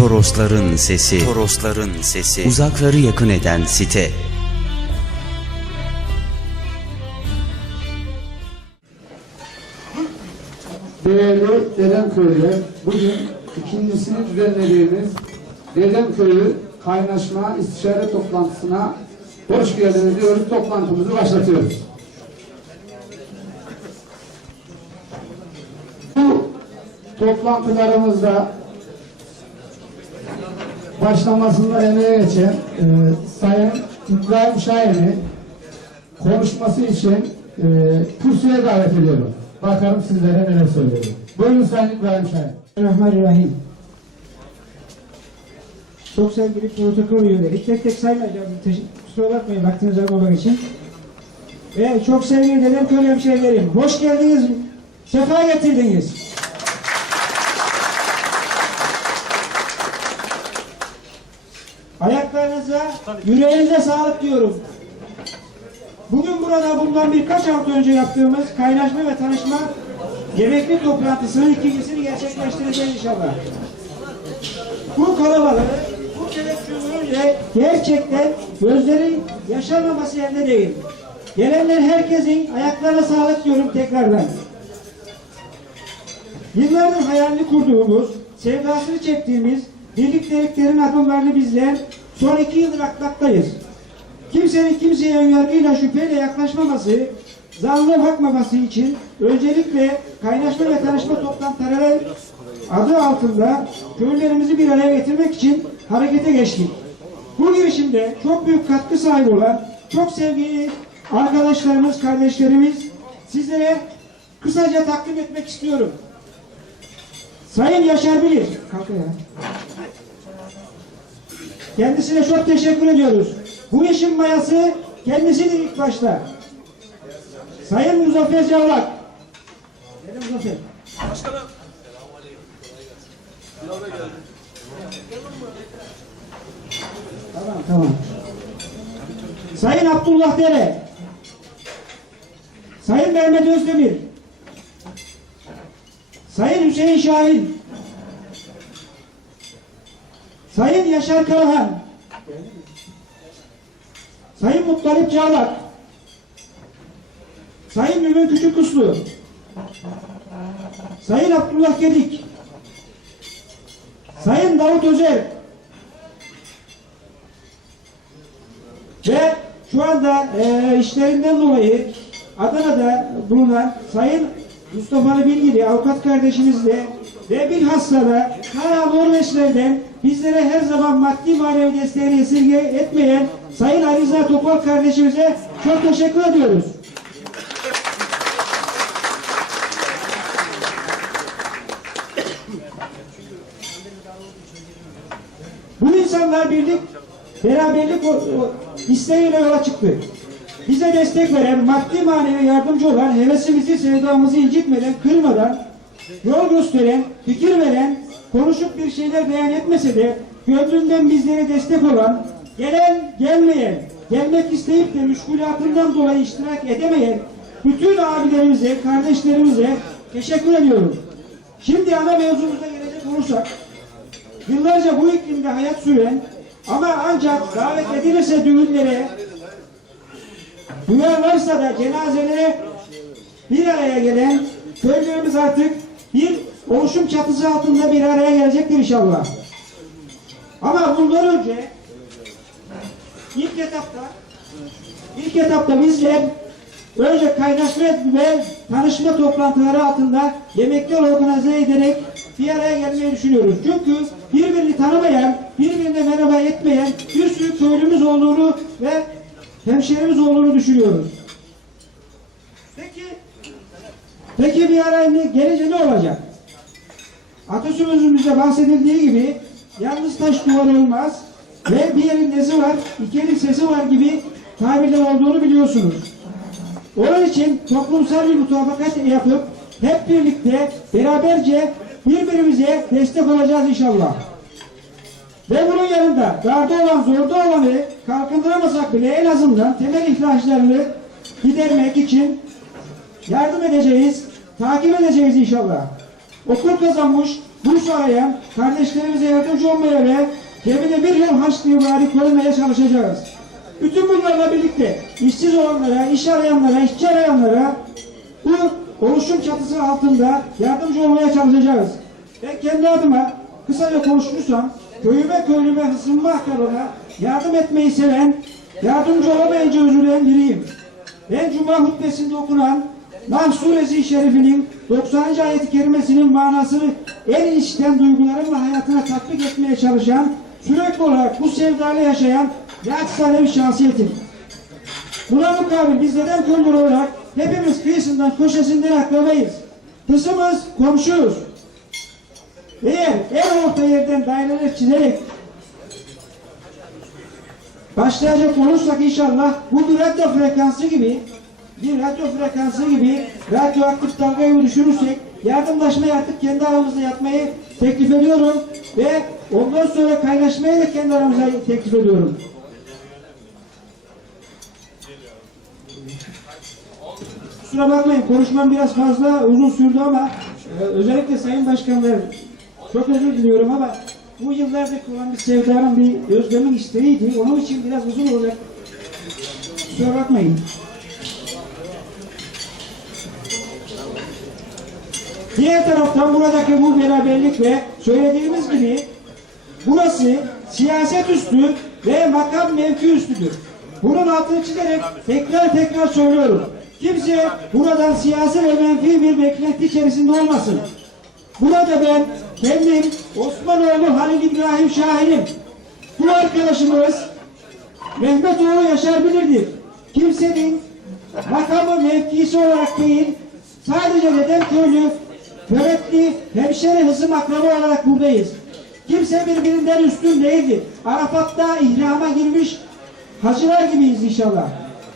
Torosların sesi, Torosların sesi, uzakları yakın eden site. Değerli Dedemköy'de bugün ikincisini düzenlediğimiz Dedemköy'ü kaynaşma istişare toplantısına hoş geldiniz diyoruz. Toplantımızı başlatıyoruz. Bu toplantılarımızda başlamasında emeğe geçen e, Sayın İbrahim Şahin'i konuşması için e, kürsüye davet ediyorum. Bakalım sizlere neler söylüyor. Buyurun Sayın İbrahim Şahin. Bismillahirrahmanirrahim. Çok sevgili protokol üyeleri, tek tek saymayacağım, kusura bakmayın vaktinizi almamak için. Ve çok sevgili dedem köy hemşehrilerim, hoş geldiniz, sefa getirdiniz. Ayaklarınıza, yüreğinize sağlık diyorum. Bugün burada bundan birkaç hafta önce yaptığımız kaynaşma ve tanışma yemekli toplantısının ikincisini gerçekleştireceğiz inşallah. Bu kalabalığı, bu televizyonuyla gerçekten gözlerin yaşanmaması yerine değil. Gelenler herkesin ayaklarına sağlık diyorum tekrardan. Yıllardır hayalini kurduğumuz, sevdasını çektiğimiz birlikteliklerin adımlarını bizler son iki yıldır atmaktayız. Kimsenin kimseye önyargıyla şüpheyle yaklaşmaması, zanlı bakmaması için öncelikle kaynaşma ve tanışma toplantıları adı altında köylerimizi bir araya getirmek için harekete geçtik. Bu girişimde çok büyük katkı sahibi olan çok sevgili arkadaşlarımız, kardeşlerimiz sizlere kısaca takdim etmek istiyorum. Sayın Yaşar Bilir, kalkın ya. Kendisine çok teşekkür ediyoruz. Bu işin mayası kendisidir ilk başta. Sayın Muzaffer Cavlak. Nerede Muzaffer? Tamam tamam. Sayın Abdullah Dere. Sayın Mehmet Özdemir. Sayın Hüseyin Şahin. Sayın Yaşar Karahan. Sayın Muttalip Çağlak. Sayın Mümin Küçükuslu. Sayın Abdullah Gedik. Sayın Davut Özer. Ve şu anda e, işlerinden dolayı Adana'da bulunan Sayın Mustafa Bilgili avukat kardeşimizle ve bilhassa da Kara Norveçler'den bizlere her zaman maddi manevi desteğini esirge etmeyen Sayın Ali Rıza Topal kardeşimize çok teşekkür ediyoruz. Bu insanlar birlik, beraberlik isteğiyle yola çıktı. Bize destek veren, maddi manevi yardımcı olan, hevesimizi, sevdamızı incitmeden, kırmadan, yol gösteren, fikir veren, konuşup bir şeyler beyan etmese de gönlünden bizlere destek olan, gelen, gelmeyen, gelmek isteyip de müşkülatından dolayı iştirak edemeyen bütün abilerimize, kardeşlerimize teşekkür ediyorum. Şimdi ana mevzumuza gelecek olursak, Yıllarca bu iklimde hayat süren ama ancak davet edilirse düğünlere, duyarlarsa da cenazelere bir araya gelen köylerimiz artık bir oluşum çatısı altında bir araya gelecektir inşallah. Ama bundan önce ilk etapta ilk etapta bizler önce kaynaşma ve tanışma toplantıları altında yemekler organize ederek bir araya gelmeyi düşünüyoruz. Çünkü birbirini tanımayan, birbirine merhaba etmeyen bir sürü köylümüz olduğunu ve hemşehrimiz olduğunu düşünüyoruz. Peki, peki bir ne- gelince ne olacak? Atasözümüzde bahsedildiği gibi yalnız taş duvar olmaz ve bir yerin nesi var, iki elin sesi var gibi tabirler olduğunu biliyorsunuz. Onun için toplumsal bir mutabakat yapıp hep birlikte beraberce birbirimize destek olacağız inşallah. Ve bunun yanında darda olan zorda olanı kalkındıramasak bile en azından temel ihtiyaçlarını gidermek için yardım edeceğiz, takip edeceğiz inşallah. Okul kazanmış, burs arayan kardeşlerimize yardımcı olmaya ve cebine bir yıl harçlığı bari koymaya çalışacağız. Bütün bunlarla birlikte işsiz olanlara, iş arayanlara, işçi arayanlara bu oluşum çatısı altında yardımcı olmaya çalışacağız. Ben kendi adıma kısaca konuşursam köyüme köylüme hısımma akrabama yardım etmeyi seven, yardımcı olamayınca üzülen biriyim. Ben Cuma hutbesinde okunan Nahl Suresi Şerifinin 90. ayet-i kerimesinin manasını en içten duygularımla hayatına tatbik etmeye çalışan, sürekli olarak bu sevdayla yaşayan naçizane bir şahsiyetim. Buna mukabil biz neden köylüler olarak hepimiz kıyısından köşesinden akrabayız. Kısımız komşuyuz. Eğer en orta yerden daireler çizerek başlayacak olursak inşallah bu radyo frekansı gibi bir radyo frekansı gibi radyoaktif dalgayı düşünürsek yardımlaşmayı artık kendi aramızda yapmayı teklif ediyorum ve ondan sonra kaynaşmayı da kendi aramıza teklif ediyorum. Kusura bakmayın konuşmam biraz fazla uzun sürdü ama e, özellikle Sayın Başkanlar çok özür diliyorum ama bu yıllardaki olan bir sevdanın bir özlemin isteğiydi. Onun için biraz uzun olacak. Kusura bakmayın. Diğer taraftan buradaki bu beraberlik ve söylediğimiz gibi burası siyaset üstü ve makam mevki üstüdür. Bunun altını çizerek tekrar tekrar söylüyorum. Kimse buradan siyasi ve menfi bir beklenti içerisinde olmasın. Burada ben kendim Osmanoğlu Halil İbrahim Şahin'im. Bu arkadaşımız Mehmet Oğlu Yaşar bilirdir. Kimsenin makamı mevkisi olarak değil, sadece neden köylü, Töretli, hemşeri hızım akraba olarak buradayız. Kimse birbirinden üstün değildir. Arafat'ta ihrama girmiş hacılar gibiyiz inşallah.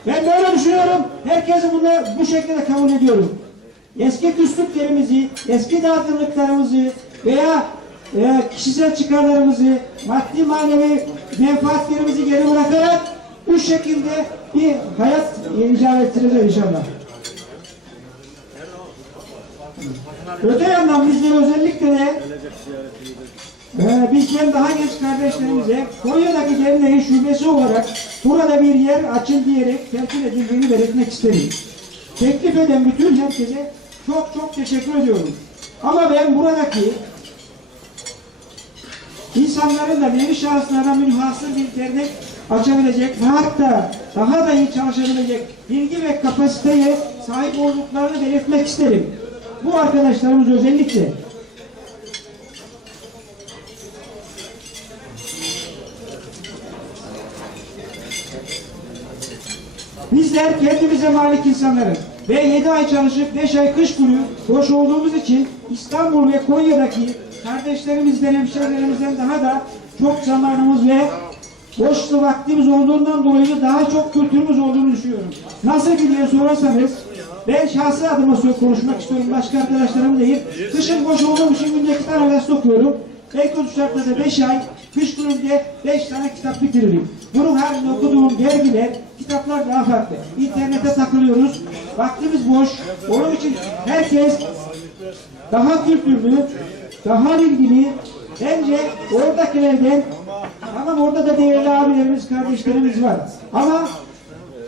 Ben böyle düşünüyorum. Herkesi bunu bu şekilde kabul ediyorum. Eski küslüklerimizi, eski dargınlıklarımızı veya e, kişisel çıkarlarımızı, maddi manevi menfaatlerimizi geri bırakarak bu şekilde bir hayat icra ettireceğiz inşallah. Öte yandan bizler özellikle de e, bizden daha genç kardeşlerimize Konya'daki derneğin şubesi olarak burada bir yer açın diyerek temsil edildiğini belirtmek isterim. Teklif eden bütün herkese çok çok teşekkür ediyorum. Ama ben buradaki insanların da nevi şahıslarına münhasır bir dernek açabilecek ve hatta daha da iyi çalışabilecek bilgi ve kapasiteye sahip olduklarını belirtmek isterim. Bu arkadaşlarımız özellikle Bizler kendimize malik insanlarız. Ve 7 ay çalışıp 5 ay kış günü boş olduğumuz için İstanbul ve Konya'daki kardeşlerimizden, hemşehrilerimizden daha da çok zamanımız ve boş vaktimiz olduğundan dolayı daha çok kültürümüz olduğunu düşünüyorum. Nasıl ki diye sorarsanız ben şahsi adıma söz konuşmak istiyorum. Başka arkadaşlarım değil. Kışın boş olduğum için günde iki tane ders okuyorum. En kötü şartlarda 5 ay, kış gününde 5 tane kitap bitiririm. Bunun haricinde okuduğum dergiler, kitaplar daha farklı. İnternete takılıyoruz. Vaktimiz boş. Onun için herkes daha kültürlü, daha bilgili, bence oradakilerden tamam orada da değerli abilerimiz, kardeşlerimiz var. Ama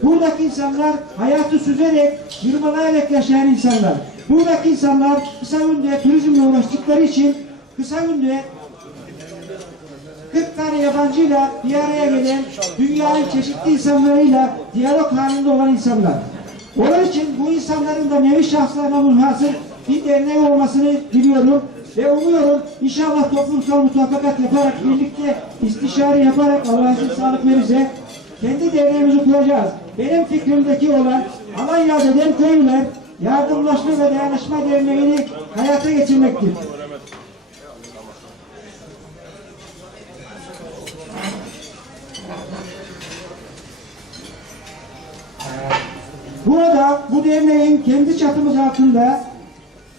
buradaki insanlar hayatı süzerek, yırmalayarak yaşayan insanlar. Buradaki insanlar kısa günde turizmle uğraştıkları için kısa günde 40 tane yabancıyla bir araya gelen dünyanın çeşitli insanlarıyla diyalog halinde olan insanlar. Onun için bu insanların da nevi şahslarına münhasır bir derneği olmasını diliyorum ve umuyorum inşallah toplumsal mutabakat yaparak birlikte istişare yaparak Allah izin sağlık verirse kendi derneğimizi kuracağız. Benim fikrimdeki olan Alanya Dedem Köylüler Yardımlaşma ve Dayanışma Derneği'ni hayata geçirmektir. Burada bu derneğin kendi çatımız altında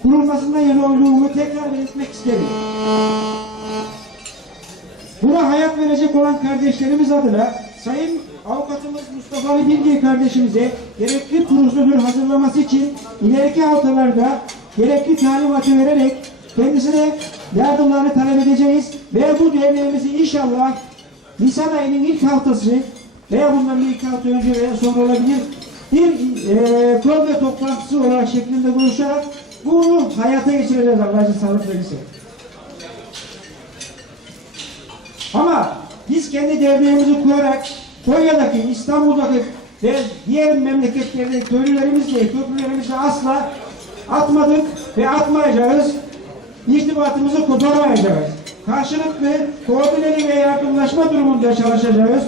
kurulmasında yeni olduğumu tekrar belirtmek isterim. Buna hayat verecek olan kardeşlerimiz adına Sayın Avukatımız Mustafa Ali Bilge kardeşimize gerekli prosedür hazırlaması için ileriki haftalarda gerekli talimatı vererek kendisine yardımlarını talep edeceğiz ve bu derneğimizi inşallah Nisan ayının ilk haftası veya bundan bir iki hafta önce veya sonra olabilir bir e, toplantısı olarak şeklinde buluşarak bunu hayata geçireceğiz Allah izin sağlık verirse. Ama biz kendi derneğimizi kurarak Konya'daki, İstanbul'daki ve diğer memleketlerdeki köylülerimizle, köprülerimizle asla atmadık ve atmayacağız. İrtibatımızı koparmayacağız. Karşılıklı koordineli ve yardımlaşma durumunda çalışacağız.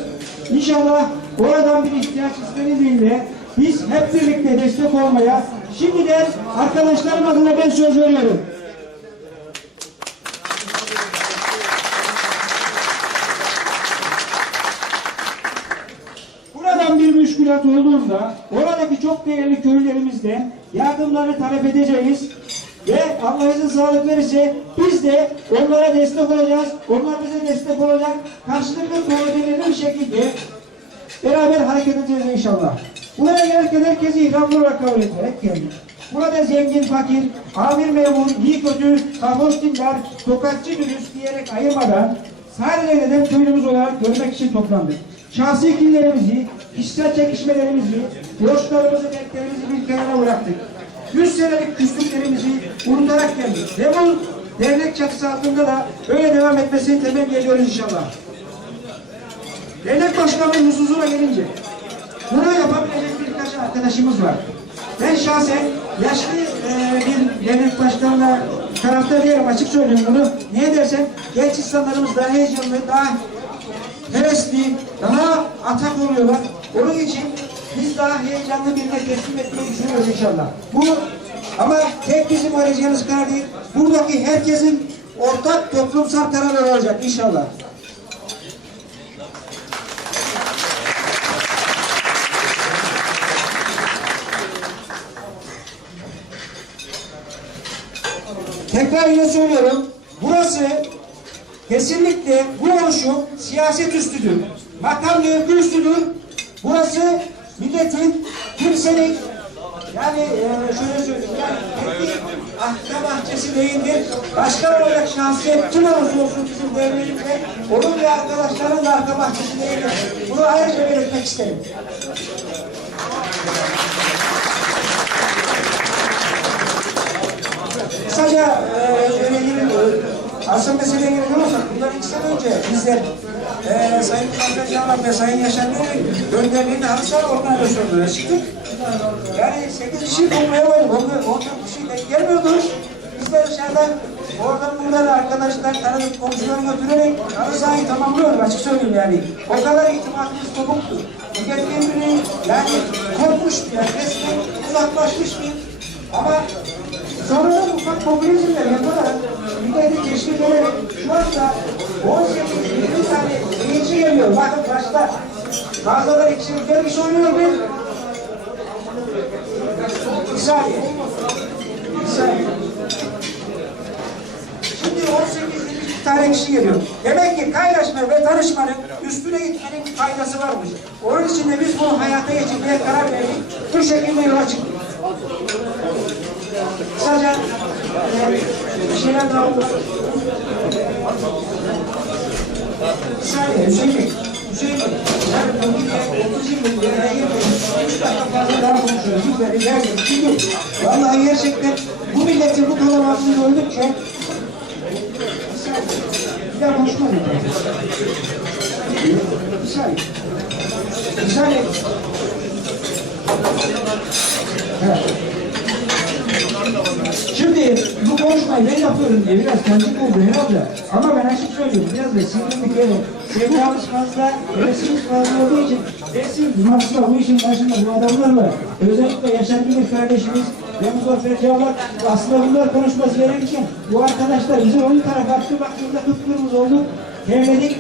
İnşallah oradan bir ihtiyaç istenildiğinde biz hep birlikte destek olmaya şimdiden arkadaşlarım adına ben söz veriyorum. Buradan bir müşkülat olduğunda oradaki çok değerli köylülerimizden yardımlarını talep edeceğiz. Ve Allah izin sağlık verirse biz de onlara destek olacağız. Onlar bize destek olacak. Karşılıklı koordineli bir şekilde beraber hareket edeceğiz inşallah. Buraya gelirken herkesi ikramlı olarak kabul ederek geldik. Burada zengin, fakir, amir memur, iyi kötü, sarhoş dindar, tokatçı dürüst diyerek ayırmadan sadece neden köylümüz olarak görmek için toplandık. Şahsi kinlerimizi, kişisel çekişmelerimizi, borçlarımızı, dertlerimizi bir kenara bıraktık. 100 senelik küslüklerimizi unutarak geldik. Ve bu dernek çatısı altında da öyle devam etmesini temenni ediyoruz inşallah. Dernek başkanının huzuruna gelince bunu yapabilecek birkaç arkadaşımız var. Ben şahsen yaşlı e, bir dernek başkanına tarafta değilim açık söylüyorum bunu. Niye dersen genç insanlarımız daha heyecanlı, daha hevesli, daha atak oluyorlar. Onun için biz daha heyecanlı birine teslim etmeyi düşünüyoruz inşallah. Bu ama tek bizim arayacağımız karar değil. Buradaki herkesin ortak toplumsal kararı olacak inşallah. Tekrar yine söylüyorum. Burası kesinlikle bu oluşum siyaset üstüdür. Makam yönetim üstüdür. Burası milletin, kimsenin yani e, şöyle söyleyeyim yani ahkam bahçesi değildir. Başkan olacak şahsiyet kim olursa olsun bizim devletimizde onun ve arkadaşların da arka bahçesi değildir. Bunu ayrıca belirtmek isterim. Kısaca e, şöyle girelim. Asıl meseleye girelim olursak, bundan iki sene önce bizler e, Sayın Muhammed Canan ve Sayın Yaşar Bey'in gönderdiğinde Hasan organizasyonuna çıktık. Yani sekiz kişi bulmaya vardık. Onda on dört kişi denk gelmiyordu. Biz de dışarıdan oradan buradan arkadaşlar, tanıdık komşuları götürerek halı sahayı tamamlıyoruz açık söyleyeyim yani. O kadar itimatımız kopuktu. Tüket birbirini yani kopmuştu yani resmen uzaklaşmış bir ama Sonra ufak popülizmler yaparak teşvik ederek şu anda 18-20 tane seyirci geliyor. Bakın başta mağazalar ekşilikler bir şey oynuyor mu? Bir saniye. Bir saniye. Şimdi 18 tane kişi geliyor. Demek ki kaynaşma ve tanışmanın üstüne gitmenin faydası varmış. Onun için de biz bunu hayata geçirmeye karar verdik. Bu şekilde yola çıktık. Kısaca e, bir şeyler daha olur. Bir saniye Hüseyin. Hüseyin. Yani bugün 30 yıllık araya girmeyiz. Üç dakika fazla daha konuşuyoruz. Lütfen ederim. Çünkü vallahi gerçekten bu milletin bu kalabalığını gördükçe bir daha konuşma. Bir saniye. Bir saniye. Evet. Şimdi bu konuşmayı ben yapıyorum diye biraz kendi oldu herhalde. Ama ben açık söylüyorum biraz da sinirlik evet. Sevdamız fazla, hevesimiz fazla olduğu için resim Mars'la bu işin başında bu adamlar var. Özellikle Yaşar Gülük kardeşimiz ve Muzaffer Çağlar aslında bunlar konuşması gerekirken bu arkadaşlar bizi ön tarafa attı baktığında kıpkırmızı olduk, terledik.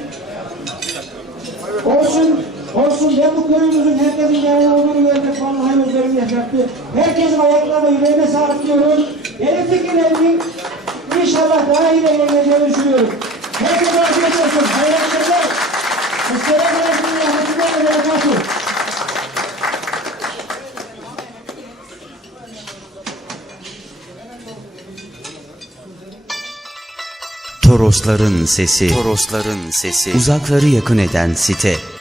Olsun, olsun. Ben bu köyümüzün herkesin yanında olduğunu görmek vallahi özlerim yaşattı. Herkesin ayaklarına yüreğine sağlık diyorum. Benim fikirlerimin inşallah daha iyi geleceğini düşünüyorum. Herkese afiyet olsun. Hayırlı akşamlar. Esselamu Aleyküm ve Rahmetullahi ve Berekatuhu. Torosların sesi, Torosların sesi, uzakları yakın eden site.